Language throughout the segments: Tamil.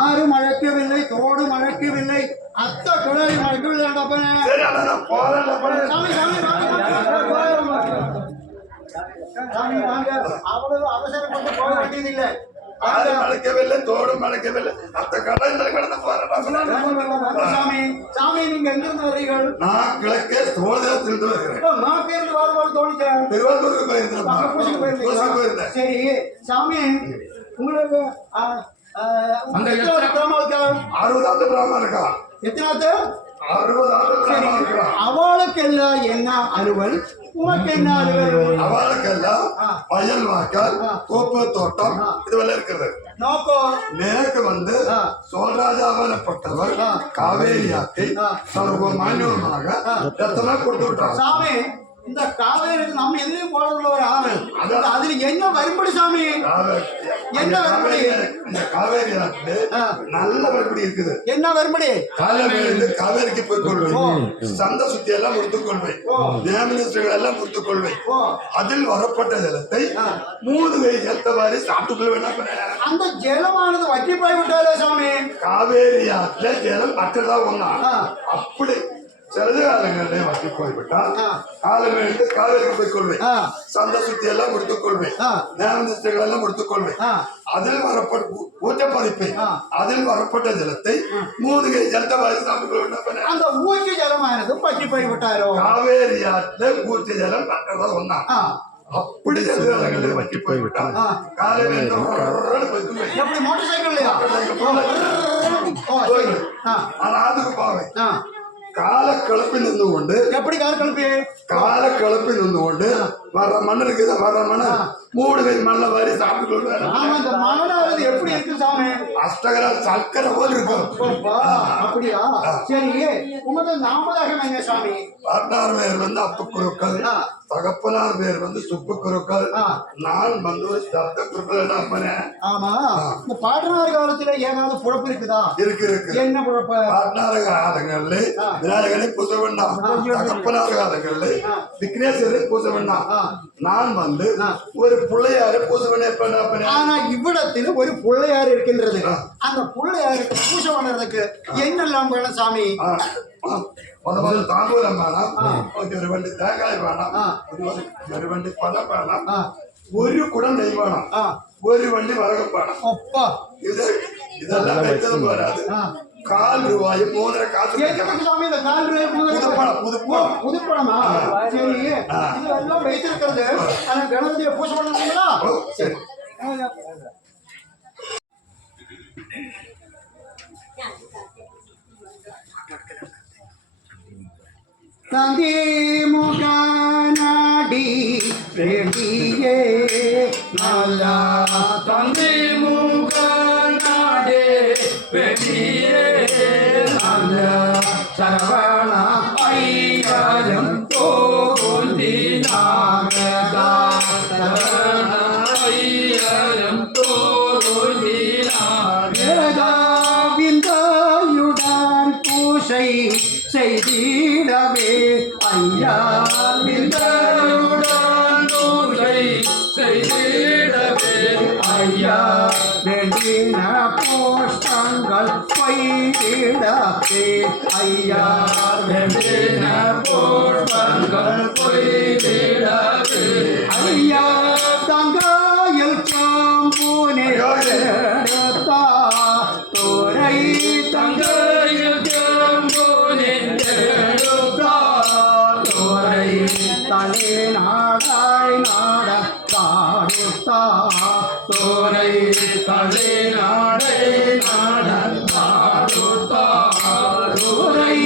ஆறும் அழைக்கவில்லை, தோடும் அழைக்கவில்லை, அத்த குழல் அழைக்கவில்லை. அவ்வளவு அவசரப்பட்டு போக வேண்டியதில்லை. அழைக்கவில்லை, தோடும் அழைக்கவில்லை, அத்த கடலில் கடந்து சாமி. சாமி, நீங்க எங்கிருந்து வரீர்கள்? நான் கிழக்கே தோழத்திலிருந்து வருகிறேன். நாட்டிலிருந்து வரும்போது தோணிக்கிறேன். திருவாரூருக்கு போயிருந்தேன். சரி சாமி, உங்களுக்கு 60 கிராமம் இருக்கா? எத்தனாவது? 60. அவளுக்கெல்லாம் என்ன அலுவல், உனக்கு என்ன அலுவல்? அவளுக்கெல்லாம் வயல் வாக்கல், கோப்பு தோட்டம் இதுவெல்லாம் இருக்கிறது. நேருக்கு வந்து சோழராஜாவனப்பட்டவர் காவேரி ஆற்றி சர்வ மானியமாக ரத்தமா கொடுத்து விட்டார். சாமி, இந்த காவேரி நம்ம எதுலயும் போடுற ஒரு ஆறு, அதுல என்ன வரும்படி சாமி? என்ன வரும்படி? இந்த காவேரி ஆற்று நல்ல வரும்படி இருக்குது. என்ன வரும்படி? காலையிலிருந்து காவேரிக்கு போய் கொள்வேன், சந்தை சுத்தி எல்லாம் முடித்துக் கொள்வேன், நியமனங்கள் எல்லாம் முடித்துக் கொள்வேன். அதில் வரப்பட்ட ஜலத்தை 3 கை ஜலத்தவாரி சாப்பிட்டுக்கொள்ள வேண்டாம். அந்த ஜலமானது வற்றி போய்விட்டாலே சாமி. காவேரி ஆற்றுல ஜலம் மற்றதா ஒண்ணா அப்படி சிலது காலங்களிலே வற்றி போய்விட்டால் காலங்களுக்கு காவேரிக்கு போய் கொள்வேன், சந்தை சுத்தி எல்லாம் முடித்துக் கொள்வேன், நியமனங்கள் எல்லாம் முடித்துக் கொள்வேன். அதில் வரப்பட்ட ஊற்ற பதிப்பேன், அதில் வரப்பட்ட ஜலத்தை 3 கை ஜலத்தவாரி சாப்பிட்டுக்கொள்ள வேண்டாம். அந்த ஊற்று ஜலமானது வற்றி போய்விட்டாரோ? காவேரி ஆற்றுல ஊற்று ஜலம் மற்றதா ஒண்ணா அப்படி ஜலங்களை வற்றி போய்விட்டால் காலையில எப்படி மோட்டார் சைக்கிள்லையா? ஆனா அதுக்கு போவேன். கால கிளப்பி நின்று கொண்டு எப்படி கால கிளப்பி நின்று கொண்டு வர்ற மண் இருக்குது, வர்ற மண் 3 கை மண்ண வாரி சாப்பிட்டு கொள்வேன். எப்படி இருக்கு சாமி? அஷ்டகர சக்கரை போல் இருக்கும். அப்படியா? சரி, உமது நாமதகம் என்ன சாமி? பாட்னார் பேர் வந்து அப்பு குருக்கள், தகப்பனார் பேர் வந்து சுப்பு குருக்கள், நான் வந்து ஒரு சப்த குருக்கள். ஆமா, இந்த பாட்னார் காலத்துல ஏதாவது புழப்பு இருக்குதா? இருக்கு. என்ன புழப்பு? பாட்னார் காலங்கள்ல விநாயகனை பூஜை பண்ணான், தகப்பனார் காலங்கள்ல விக்னேஸ்வரை பூஜை பண்ணான். நான் வந்து ஒரு பிள்ளையார பூஜை பண்ண. ஆனா இவ்விடத்தில் ஒரு பிள்ளையார் இருக்கின்றது. அந்த பிள்ளையாருக்கு பூஜை பண்ணுறதுக்கு என்னெல்லாம் வேணும் சாமி? முதல்ல தாம்பூலம் வேணாம், ஒரு வண்டி தேங்காய் வேணாம், ஒரு வண்டி பழம் வேணாம், ஒரு குடம் நெய் வேணாம், ஒரு வண்டி வரகு வேணாம். இதெல்லாம் வைத்ததும் வராது. ₹4 3 காசு எதுக்கு சாமி இந்த 4 ரூபாய் புதுப்பணம் புதுப்பணமா சரி இதெல்லாம் வைத்திருக்கிறது ஆனா கணபதியை பூஜை பண்ணுங்களா சரி தந்தி முகநாடி ரெடியே நல்லா தந்தை முகநாடே வெடியே நல்ல சரவண ஐயாரம் தோன்றி நாகதா சரவண ஐயாரம் தோன்றி நாகதா விந்தையுடன் பூசை செய்திடவே ஐயா விந்தருடன் பூஜை செய்திடவே ஐயா வேண்டின போஷ்டங்கள் பயிரிடவே ஐயா வெடின போர்பங்கள் பொய்திடவே ஐயா தங்காயில் காம்பூனே எடுத்தா தோரை தங்கையில் தோரை தனி நாடாய் நாட காடுத்தா தோரை தலை நாடே தோரை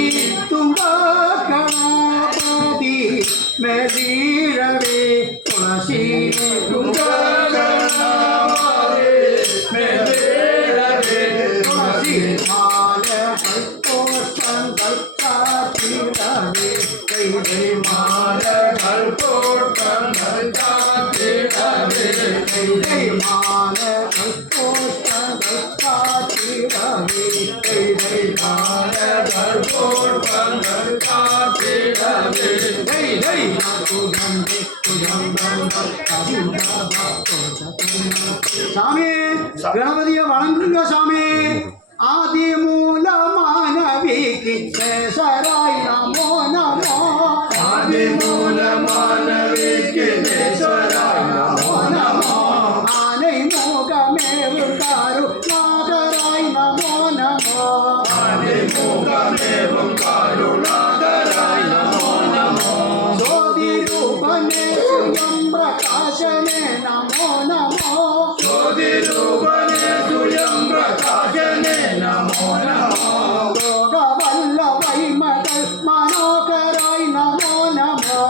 துங்க கணபதி மெதிரவே துளசி துங்க துளசி மாலைகள் கோஷங்கள் காத்திடவே கைதை மாலைகள் போட்டங்கள் காத்திடவே கைதை மாலைகள் கோஷங்கள் காத்திடவே கைதை மாலைகள் போட்டங்கள் காத்திடவே கைதை துகந்தே துகந்தங்கள் சாமி கணபதியை வணங்குங்க சாமி ஆதி மூலமானவிக்கு சேசராய் நமோ நமோ ஆதி மூலமானவிக்கு நேசராய் நமோ நமோ ஆனை மூகமேவு காரு நாகராய் நமோ நமோ ஆதி மூகமேவும் காருணாகராய் நமோ நமோ ஜோதி ரூபனே சுயம் பிரகாசனே நமோ நமோ ஜோதி ரூபனே சுயம் பிரகாசனே நமோ நமோ யோக வல்லவை மகள் மனோகராய் நமோ நமோ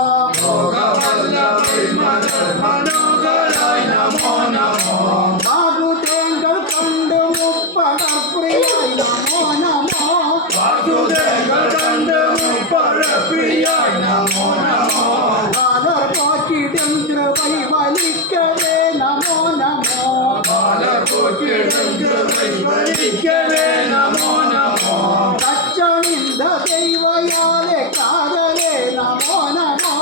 வல்லவை மலர் மனோகராய் நமோ நமோ வாகுதேங்கள் கண்டு முப்பட பிரியாய் நமோ நமோ வாசுதேவர்கள் கண்டு முப்பர பிரியாய் நமோ நமோ பாலர் போற்றிடும் கிருபை வலிக்கவே நமோ நமோ பாலர் போற்றிடும் கிருபை வலிக்கவே நமோ நமோ கச்சணிந்த தெய்வயாலே காதலே நமோ நமோ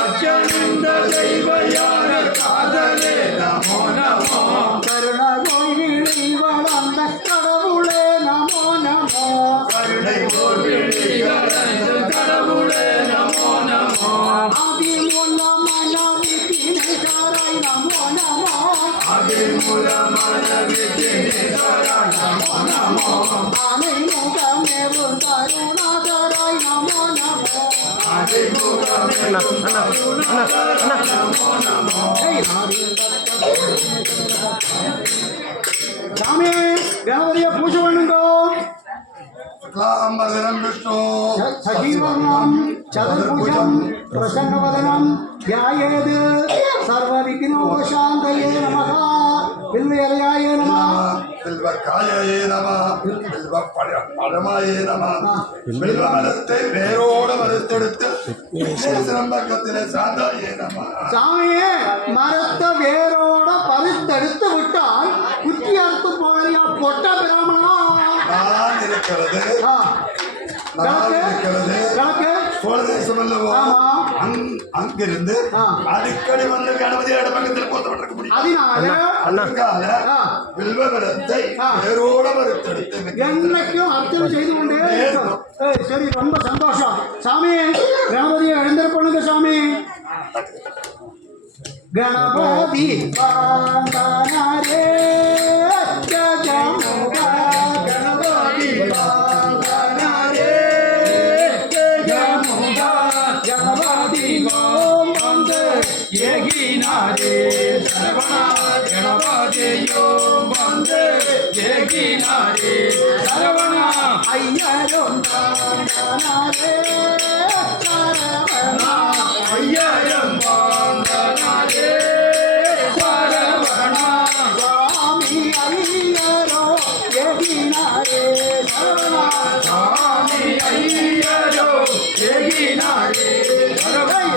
அச்சனிந்த தெய்வயான காதலே நமோ நமோ கருண கோயிலை வளர்ந்த கடவுளே நமோ நமோ கருணை போல் விழிகளந்து கடவுளே நமோ நமோ ஆதி மூலமனவிக்கினைகாராய் நமோ நமோ அதிமூலமான விக்கினேஸ்வராய் நமோ நமோ ஆனை முகமேவு கருணாகராய் நமோ நமோ அதிமூலமே கருணாகராய் நமோ நமோ சாமி கணபதியை பூஜை பண்ணுங்க शुक्लाम्बरधरं विष्णु सजीवं चतुर्भुजं प्रसन्नवदनं ध्यायेत् सर्वविघ्नोपशान्तये नमः बिल्वेलयाय नमः बिल्वकाये नमः बिल्वपरमाये नमः बिल्वमरத்தை வேரோடு மறுத்தெடுத்து சிரம்பக்கத்திலே சாந்தாயே நமः சாமியே மரத்தை வேரோட பறித்தெடுத்து விட்டால் குத்தி அறுத்து போகலையா பொட்ட பிராமணா நான் இருக்கிறது ஆ, நான் கணக்கு இருக்கிறது கணக்கு சோழ தேசம் அல்லவோ ஆமா. அங்கிருந்து ஆ. அடிக்கடி வந்து கணபதி இடப்பக்கத்தில் போத்தப்பட்டிருக்க முடியும் அதனால அதற்கால ஆ. வில்வமரத்தை ஆ. வேரோடு மறுத்தெடுத்து என்னைக்கும் அர்ச்சனை செய்து கொண்டே இருக்கும். ஏய், சரி ரொம்ப சந்தோஷம் சாமி கணபதியை எழுந்திருப்பணுங்க சாமி கணபதி பாந்தானே ஜகமுக கணபதி எகினாரே சரவணா ஐயரும் தானாரே சரவணா ஐயரும் வாங்கனாரே சரவணா சுவாமி ஐயரோ எகினாரே சரவணா சுவாமி ஐயரோ எகினாரே சரவணா